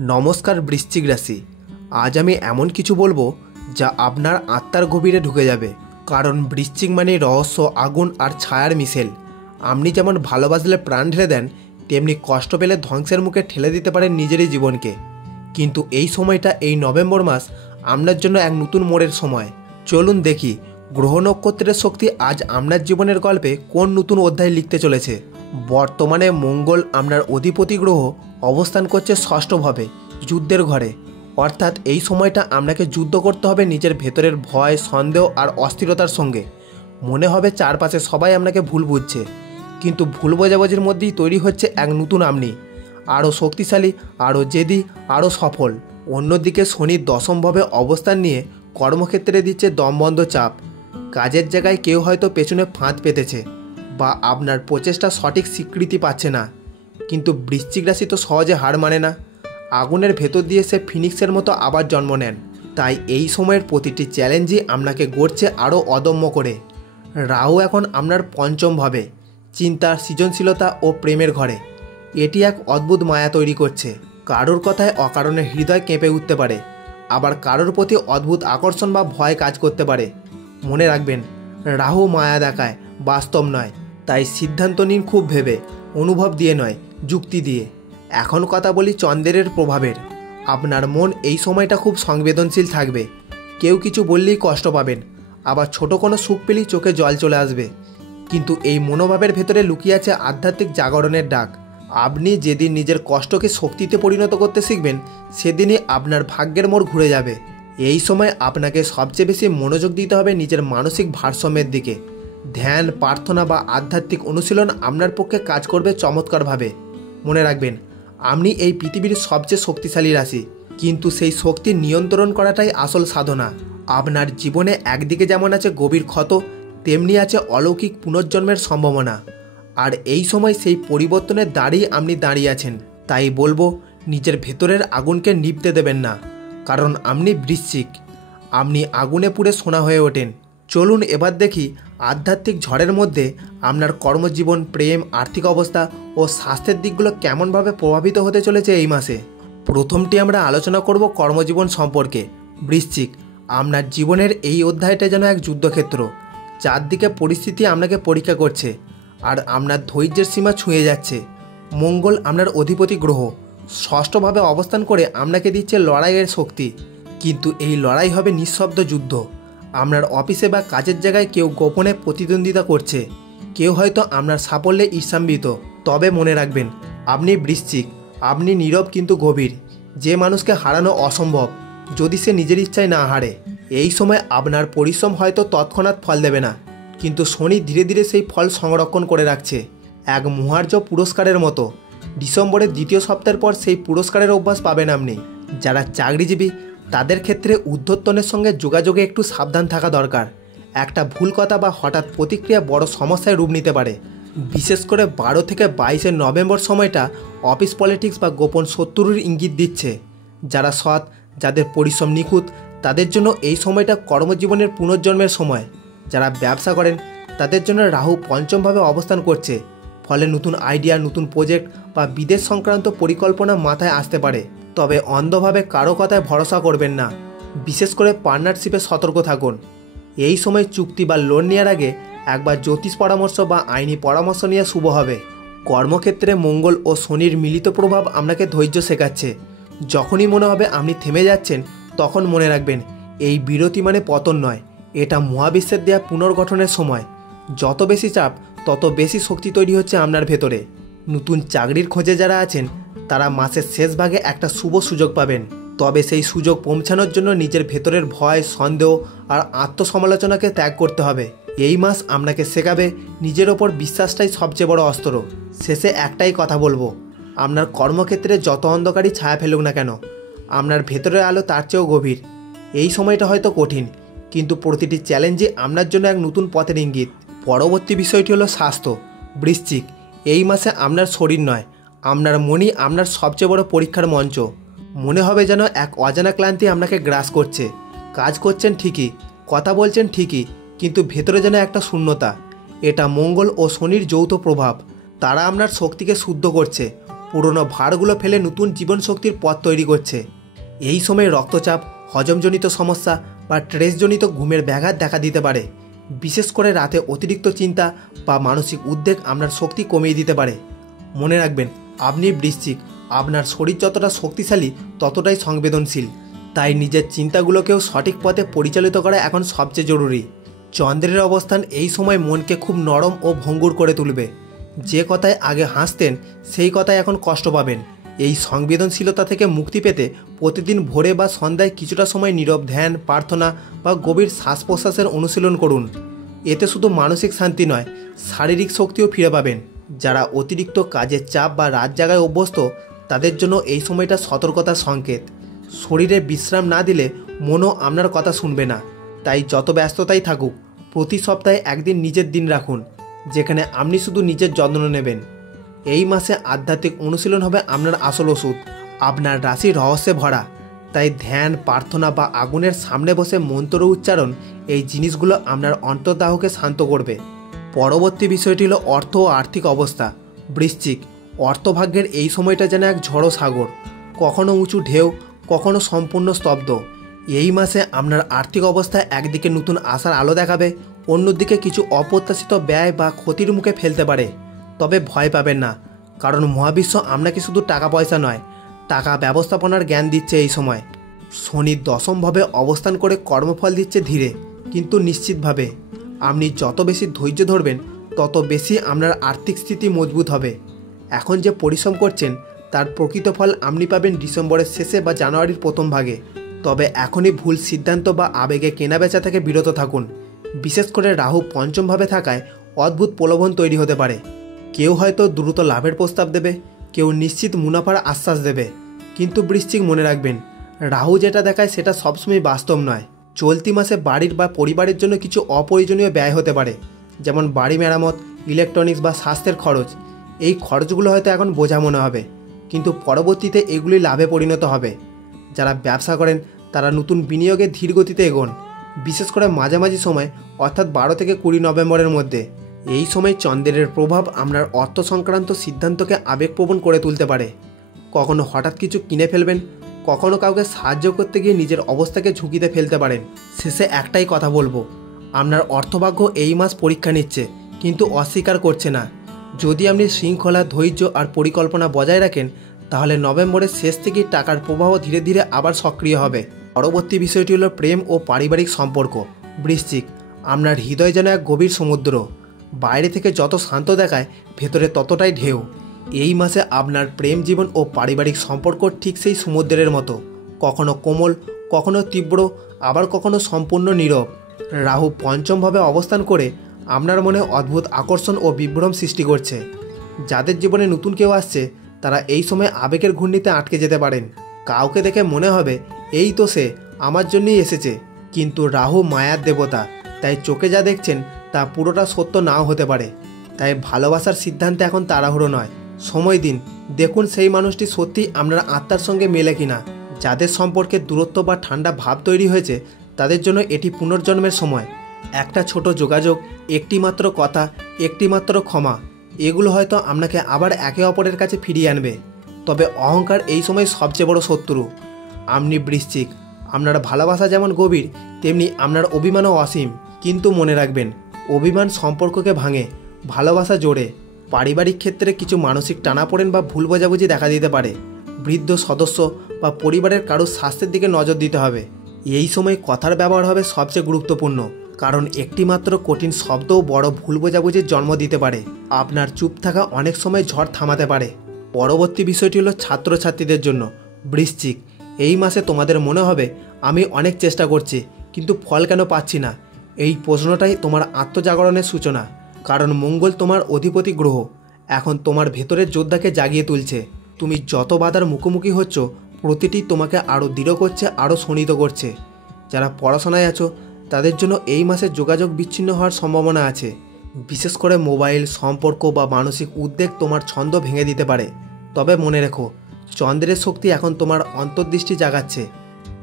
নমস্কার বৃশ্চিক রাশি। আজ আমি এমন কিছু বলবো যা আপনার আত্মার গভীরে ঢুকে যাবে। কারণ বৃশ্চিক মানে রহস্য, আগুন আর ছায়ার মিশেল। আপনি যেমন ভালোবাসলে প্রাণ ঢেলে দেন, তেমনি কষ্ট পেলে ধ্বংসের মুখে ঠেলে দিতে পারেন নিজেরই জীবনকে। কিন্তু এই সময়টা, এই নভেম্বর মাস আপনার জন্য এক নতুন মোড়ের সময়। চলুন দেখি গ্রহ নক্ষত্রের শক্তি আজ আপনার জীবনের গল্পে কোন নতুন অধ্যায় লিখতে চলেছে। বর্তমানে মঙ্গল, আপনার অধিপতি গ্রহ, অবস্থান করছে ষষ্ঠভাবে, যুদ্ধের ঘরে। অর্থাৎ এই সময়টা আপনাকে যুদ্ধ করতে হবে নিজের ভেতরের ভয়, সন্দেহ আর অস্থিরতার সঙ্গে। মনে হবে চারপাশে সবাই আপনাকে ভুল বুঝছে, কিন্তু ভুল বোঝাবুঝির মধ্যেই তৈরি হচ্ছে এক নতুন আপনি, আরও শক্তিশালী, আরও জেদি, আরও সফল। অন্যদিকে শনির দশমভাবে অবস্থান নিয়ে কর্মক্ষেত্রে দিচ্ছে দমবন্ধ চাপ। কাজের জায়গায় কেউ হয়তো পেছনে ফাঁদ পেতেছে বা আপনার প্রচেষ্টা সঠিক স্বীকৃতি পাচ্ছে না। কিন্তু বৃশ্চিক রাশি তো সহজে হার মানে না। আগুনের ভেতর দিয়ে সে ফিনিক্সের মতো আবার জন্ম নেন। তাই এই সময়ের প্রতিটি চ্যালেঞ্জই আপনাকে গড়ছে আরও অদম্য করে। রাহু এখন আপনার পঞ্চমভাবে, চিন্তা, সৃজনশীলতা ও প্রেমের ঘরে। এটি এক অদ্ভুত মায়া তৈরি করছে। কারোর কথায় অকারণে হৃদয় কেঁপে উঠতে পারে, আবার কারোর প্রতি অদ্ভুত আকর্ষণ বা ভয় কাজ করতে পারে। মনে রাখবেন, রাহু মায়া দেখায়, বাস্তব নয়। তাই সিদ্ধান্ত নিন খুব ভেবে, অনুভব দিয়ে নয়, যুক্তি দিয়ে। এখন কথা বলি চন্দ্রের প্রভাবের। আপনার মন এই সময়টা খুব সংবেদনশীল থাকবে। কেউ কিছু বললেই কষ্ট পাবেন, আবার ছোট কোনো সুখ পেলেই চোখে জল চলে আসবে। কিন্তু এই মনোভাবের ভেতরে লুকিয়ে আছে আধ্যাত্মিক জাগরণের ডাক। আপনি যেদিন নিজের কষ্টকে শক্তিতে পরিণত করতে শিখবেন, সেদিনই আপনার ভাগ্যের মোড় ঘুরে যাবে। এই সময় আপনাকে সবচেয়ে বেশি মনোযোগ দিতে হবে নিজের মানসিক ভারসাম্যের দিকে। ধ্যান, প্রার্থনা বা আধ্যাত্মিক অনুশীলন আপনার পক্ষে কাজ করবে চমৎকারভাবে। মনে রাখবেন, আপনি এই পৃথিবীর সবচেয়ে শক্তিশালী রাশি, কিন্তু সেই শক্তি নিয়ন্ত্রণ করাটাই আসল সাধনা। আপনার জীবনে একদিকে যেমন আছে গভীর ক্ষত, তেমনি আছে অলৌকিক পুনর্জন্মের সম্ভাবনা। আর এই সময় সেই পরিবর্তনের দ্বারেই আপনি দাঁড়িয়ে আছেন। তাই বলবো, নিজের ভেতরের আগুনকে নিভতে দেবেন না। কারণ আপনি বৃশ্চিক, আপনি আগুনে পুড়ে সোনা হয়ে ওঠেন। চলুন এবার দেখি আধ্যাত্মিক ঝড়ের মধ্যে আপনার কর্মজীবন, প্রেম, আর্থিক অবস্থা ও স্বাস্থ্যের দিকগুলো কেমনভাবে প্রভাবিত হতে চলেছে এই মাসে। প্রথমটি আমরা আলোচনা করব কর্মজীবন সম্পর্কে। বৃশ্চিক, আপনার জীবনের এই অধ্যায়টা যেন এক যুদ্ধক্ষেত্র। চারদিকে পরিস্থিতি আপনাকে পরীক্ষা করছে, আর আপনার ধৈর্যের সীমা ছুঁয়ে যাচ্ছে। মঙ্গল, আপনার অধিপতি গ্রহ, ষষ্ঠভাবে অবস্থান করে আপনাকে দিচ্ছে লড়াইয়ের শক্তি। কিন্তু এই লড়াই হবে নিঃশব্দ যুদ্ধ। আপনার অফিসে বা কাজের জায়গায় কেউ গোপনে প্রতিদ্বন্দ্বিতা করছে, কেউ হয়তো আপনার সাফল্যে ঈর্ষান্বিত। তবে মনে রাখবেন, আপনি বৃশ্চিক, আপনি নীরব কিন্তু গভীর। যে মানুষকে হারানো অসম্ভব, যদি সে নিজের ইচ্ছায় না হারে। এই সময় আপনার পরিশ্রম হয়তো তৎক্ষণাৎ ফল দেবে না, কিন্তু শনি ধীরে ধীরে সেই ফল সংরক্ষণ করে রাখছে, এক মুহার্য পুরস্কারের মতো। ডিসেম্বরের দ্বিতীয় সপ্তাহের পর সেই পুরস্কারের অভ্যাস পাবেন আপনি। যারা চাকরিজীবী, তাদের ক্ষেত্রে ঊর্ধ্বতনের সঙ্গে যোগাযোগে একটু সাবধান থাকা দরকার। একটা ভুল কথা বা হঠাৎ প্রতিক্রিয়া বড় সমস্যায় রূপ নিতে পারে। বিশেষ করে 12 থেকে 22 নভেম্বর সময়টা অফিস পলিটিক্স বা গোপন শত্রুর ইঙ্গিত দিচ্ছে। যারা সৎ, যাদের পরিশ্রম নিখুঁত, তাদের জন্য এই সময়টা কর্মজীবনের পুনর্জন্মের সময়। যারা ব্যবসা করেন, তাদের জন্য রাহু পঞ্চমভাবে অবস্থান করছে, ফলে নতুন আইডিয়া, নতুন প্রজেক্ট বা বিদেশ সংক্রান্ত পরিকল্পনা মাথায় আসতে পারে। তবে অন্ধভাবে কারো কথায় ভরসা করবেন না। বিশেষ করে পার্টনারশিপে সতর্ক থাকুন। এই সময় চুক্তি বা লোন নেওয়ার আগে একবার জ্যোতিষ পরামর্শ বা আইনি পরামর্শ নিয়ে শুভ হবে। কর্মক্ষেত্রে মঙ্গল ও শনির মিলিত প্রভাব আপনাকে ধৈর্য শেখাচ্ছে। যখনই মনে হবে আপনি থেমে যাচ্ছেন, তখন মনে রাখবেন, এই বিরতি মানে পতন নয়, এটা মহাবিশ্বের দেয়া পুনর্গঠনের সময়। যত বেশি চাপ, তত বেশি শক্তি তৈরি হচ্ছে আপনার ভেতরে। নতুন চাকরির খোঁজে যারা আছেন, তারা মাসের শেষ ভাগে একটা শুভ সুযোগ পাবেন। তবে সেই সুযোগ পৌঁছানোর জন্য নিজের ভেতরের ভয়, সন্দেহ আর আত্মসমালোচনাকে ত্যাগ করতে হবে। এই মাস আপনাকে শেখাবে নিজের ওপর বিশ্বাসটাই সবচেয়ে বড় অস্ত্র। শেষে একটাই কথা বলবো, আপনার কর্মক্ষেত্রে যত অন্ধকারই ছায়া ফেলুক না কেন, আপনার ভেতরের আলো তার চেয়েও গভীর। এই সময়টা হয়তো কঠিন, কিন্তু প্রতিটি চ্যালেঞ্জই আপনার জন্য এক নতুন পথের ইঙ্গিত। পরবর্তী বিষয়টি হলো স্বাস্থ্য। বৃশ্চিক, এই মাসে আপনার শরীর নয়, আপনার মনই আপনার সবচেয়ে বড় পরীক্ষার মঞ্চ। মনে হবে যেন এক অজানা ক্লান্তি আপনাকে গ্রাস করছে। কাজ করছেন ঠিকই, কথা বলছেন ঠিকই, কিন্তু ভেতরে যেন একটা শূন্যতা। এটা মঙ্গল ও শনির যৌথ প্রভাব। তারা আপনার শক্তিকে শুদ্ধ করছে, পুরনো ভারগুলো ফেলে নতুন জীবন শক্তির পথ তৈরি করছে। এই সময় রক্তচাপ, হজমজনিত সমস্যা বা স্ট্রেসজনিত ঘুমের ব্যাঘাত দেখা দিতে পারে। বিশেষ করে রাতে অতিরিক্ত চিন্তা বা মানসিক উদ্বেগ আপনার শক্তি কমিয়ে দিতে পারে। মনে রাখবেন, আপনি বৃশ্চিক, আপনার শরীর যতটা শক্তিশালী ততটাই সংবেদনশীল। তাই নিজের চিন্তাগুলোকেও সঠিক পথে পরিচালিত করা এখন সবচেয়ে জরুরি। চন্দ্রের অবস্থান এই সময় মনকে খুব নরম ও ভঙ্গুর করে তুলবে। যে কথায় আগে হাসতেন সেই কথায় এখন কষ্ট পাবেন। এই সংবেদনশীলতা থেকে মুক্তি পেতে প্রতিদিন ভোরে বা সন্ধ্যায় কিছুটা সময় নীরব ধ্যান, প্রার্থনা বা গভীর শ্বাস প্রশ্বাসের অনুশীলন করুন। এতে শুধু মানসিক শান্তি নয়, শারীরিক শক্তিও ফিরে পাবেন। যারা অতিরিক্ত কাজের চাপ বা রাত জাগায় অভ্যস্ত তাদের জন্য এই সময়টা সতর্কতার সংকেত। শরীরে বিশ্রাম না দিলে মনও আপনার কথা শুনবে না। তাই যত ব্যস্ততাই থাকুক, প্রতি সপ্তাহে একদিন নিজের দিন রাখুন যেখানে আপনি শুধু নিজের যত্ন নেবেন। এই মাসে আধ্যাত্মিক অনুশীলন হবে আপনার আসল ওষুধ। আপনার রাশি রহস্যে ভরা, তাই ধ্যান, প্রার্থনা বা আগুনের সামনে বসে মন্ত্র উচ্চারণ, এই জিনিসগুলো আপনার অন্তর্দাহকে শান্ত করবে। পরবর্তী বিষয়টি হলো অর্থ ও আর্থিক অবস্থা। বৃশ্চিক, অর্থভাগ্যের এই সময়টা যেন এক ঝড়ো সাগর, কখনো উঁচু ঢেউ, কখনো সম্পূর্ণ স্তব্ধ। এই মাসে আপনার আর্থিক অবস্থা একদিকে নতুন আশার আলো দেখাবে, অন্যদিকে কিছু অপ্রত্যাশিত ব্যয় বা ক্ষতির মুখে ফেলতে পারে। তবে ভয় পাবেন না, কারণ মহাবিশ্ব আপনাকে শুধু টাকা পয়সা নয়, টাকা ব্যবস্থাপনার জ্ঞান দিচ্ছে। এই সময় শনি দশমভাবে অবস্থান করে কর্মফল দিচ্ছে ধীরে কিন্তু নিশ্চিতভাবে। আপনি যত বেশি ধৈর্য ধরবেন তত বেশি আপনার আর্থিক স্থিতি মজবুত হবে। এখন যে পরিশ্রম করছেন তার প্রকৃত ফল আপনি পাবেন ডিসেম্বরের শেষে বা জানুয়ারির প্রথম ভাগে। তবে এখনই ভুল সিদ্ধান্ত বা আবেগে কেনাবেচা থেকে বিরত থাকুন। বিশেষ করে রাহু পঞ্চমভাবে থাকায় অদ্ভুত প্রলোভন তৈরি হতে পারে। কেউ হয়তো দ্রুত লাভের প্রস্তাব দেবে, কেউ নিশ্চিত মুনাফার আশ্বাস দেবে। কিন্তু বৃশ্চিক, মনে রাখবেন, রাহু যেটা দেখায় সেটা সবসময় বাস্তব নয়। চলতি মাসে বাড়ির বা পরিবারের জন্য কিছু অপ্রয়োজনীয় ব্যয় হতে পারে, যেমন বাড়ি মেরামত, ইলেকট্রনিক্স বা স্বাস্থ্যের খরচ। এই খরচগুলো হয়তো এখন বোঝা মনে হবে, কিন্তু পরবর্তীতে এগুলি লাভে পরিণত হবে। যারা ব্যবসা করেন তারা নতুন বিনিয়োগে ধীর গতিতে এগোন, বিশেষ করে মাঝামাঝি সময় অর্থাৎ 12 থেকে 20 নভেম্বরের মধ্যে। এই সময় চন্দ্রের প্রভাব আপনার অর্থ সংক্রান্ত সিদ্ধান্তকে আবেগপ্রবণ করে তুলতে পারে। কখনো হঠাৎ কিছু কিনে ফেলবেন, কখনো কাউকে সাহায্য করতে গিয়ে নিজের অবস্থাকে ঝুঁকিতে ফেলতে পারেন। শেষে একটাই কথা বলবো, আপনার অর্থভাগ্য এই মাস পরীক্ষা নিচ্ছে কিন্তু অস্বীকার করছে না। যদি আপনি শৃঙ্খলা, ধৈর্য আর পরিকল্পনা বজায় রাখেন তাহলে নভেম্বরের শেষ থেকেই টাকার প্রবাহ ধীরে ধীরে আবার সক্রিয় হবে। পরবর্তী বিষয়টি হলো প্রেম ও পারিবারিক সম্পর্ক। বৃশ্চিক, আপনার হৃদয় যেন এক গভীর সমুদ্র। বাইরে থেকে যত শান্ত দেখায় ভেতরে ততটাই ঢেউ। এই মাসে আপনার প্রেম জীবন ও পারিবারিক সম্পর্ক ঠিক সেই সমুদ্রের মতো, কখনো কোমল, কখনো তীব্র, আবার কখনো সম্পূর্ণ নীরব। রাহু পঞ্চমভাবে অবস্থান করে আপনার মনে অদ্ভুত আকর্ষণ ও বিভ্রম সৃষ্টি করছে। যাদের জীবনে নতুন কেউ আসছে তারা এই সময় আবেগের ঘূর্ণিতে আটকে যেতে পারেন। কাউকে দেখে মনে হবে এই তো সে, আমার জন্যই এসেছে। কিন্তু রাহু মায়ার দেবতা, তাই চোখে যা দেখছেন তা পুরোটা সত্য নাও হতে পারে। তাই ভালোবাসার সিদ্ধান্তে এখন তাড়াহুড়ো নয়, সময় দিন, দেখুন সেই মানুষটি সত্যি আপনার আত্মার সঙ্গে মেলে কিনা। যাদের সম্পর্কে দূরত্ব বা ঠান্ডা ভাব তৈরি হয়েছে তাদের জন্য এটি পুনর্জন্মের সময়। একটা ছোট যোগাযোগ, একটি মাত্র কথা, একটি মাত্র ক্ষমা, এগুলো হয়তো আপনাকে আবার একে অপরের কাছে ফিরিয়ে আনবে। তবে অহংকার এই সময় সবচেয়ে বড় শত্রু। আপনি বৃশ্চিক, আপনার ভালোবাসা যেমন গভীর তেমনি আপনার অভিমানও অসীম। কিন্তু মনে রাখবেন, অভিমান সম্পর্ককে ভাঙে, ভালোবাসা জোড়ে। পারিবারিক ক্ষেত্রে কিছু মানসিক টানাপোড়েন বা ভুল বোঝাবুঝি দেখা দিতে পারে। বৃদ্ধ সদস্য বা পরিবারের কারো স্বাস্থ্যের দিকে নজর দিতে হবে। এই সময় কথার ব্যবহার হবে সবচেয়ে গুরুত্বপূর্ণ, কারণ একটিমাত্র কঠিন শব্দও বড় ভুল বোঝাবুঝির জন্ম দিতে পারে। আপনার চুপ থাকা অনেক সময় ঝড় থামাতে পারে। পরবর্তী বিষয়টি হলো ছাত্রছাত্রীদের জন্য। বৃশ্চিক, এই মাসে তোমাদের মনে হবে আমি অনেক চেষ্টা করছি কিন্তু ফল কেন পাচ্ছি না। এই প্রশ্নটাই তোমার আত্মজাগরণের সূচনা, কারণ মঙ্গল তোমার অধিপতি গ্রহ এখন তোমার ভেতরের যোদ্ধাকে জাগিয়ে তুলছে। তুমি যত বাধার মুখোমুখি হচ্ছ প্রতিটি তোমাকে আরও দৃঢ় করছে, আরও শোনিত করছে। যারা পড়াশোনায় আছো তাদের জন্য এই মাসে যোগাযোগ বিচ্ছিন্ন হওয়ার সম্ভাবনা আছে। বিশেষ করে মোবাইল, সম্পর্ক বা মানসিক উদ্বেগ তোমার ছন্দ ভেঙে দিতে পারে। তবে মনে রেখো, চন্দ্রের শক্তি এখন তোমার অন্তর্দৃষ্টি জাগাচ্ছে।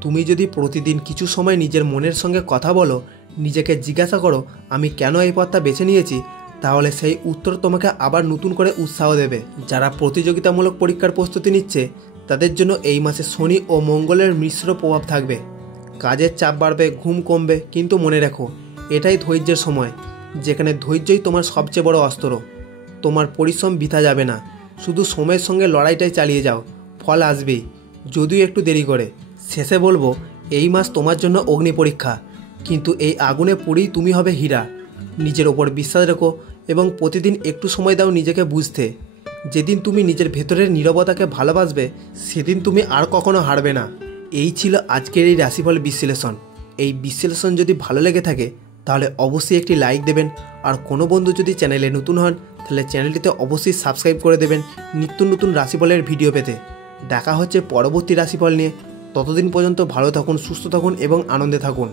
তুমি যদি প্রতিদিন কিছু সময় নিজের মনের সঙ্গে কথা বলো, নিজেকে জিজ্ঞাসা করো আমি কেন এই পথটা বেছে নিয়েছি, তাহলে সেই উত্তর তোমাকে আবার নতুন করে উৎসাহ দেবে। যারা প্রতিযোগিতামূলক পরীক্ষার প্রস্তুতি নিচ্ছে তাদের জন্য এই মাসে শনি ও মঙ্গলের মিশ্র প্রভাব থাকবে। কাজের চাপ বাড়বে, ঘুম কমবে, কিন্তু মনে রাখো এটাই ধৈর্যের সময়, যেখানে ধৈর্যই তোমার সবচেয়ে বড় অস্ত্র। তোমার পরিশ্রম বৃথা যাবে না, শুধু সময়ের সঙ্গে লড়াইটাই চালিয়ে যাও, ফল আসবেই, যদিও একটু দেরি করে। শেষে বলবো, এই মাস তোমার জন্য অগ্নি পরীক্ষা, কিন্তু এই আগুনে পুড়েই তুমি হবে হীরা। নিজের ওপর বিশ্বাস রেখো এবং প্রতিদিন একটু সময় দাও নিজেকে বুঝতে। যেদিন তুমি নিজের ভেতরের নীরবতাকে ভালোবাসবে সেদিন তুমি আর কখনো হারবে না। এই ছিল আজকের এই রাশিফল বিশ্লেষণ। এই বিশ্লেষণ যদি ভালো লেগে থাকে তাহলে অবশ্যই একটি লাইক দেবেন, আর কোনো বন্ধু যদি চ্যানেলে নতুন হন তাহলে চ্যানেলটিতে অবশ্যই সাবস্ক্রাইব করে দেবেন নিত্য নতুন রাশিফলের ভিডিও পেতে। দেখা হচ্ছে পরবর্তী রাশিফল নিয়ে। ততদিন পর্যন্ত ভালো থাকুন, সুস্থ থাকুন এবং আনন্দে থাকুন।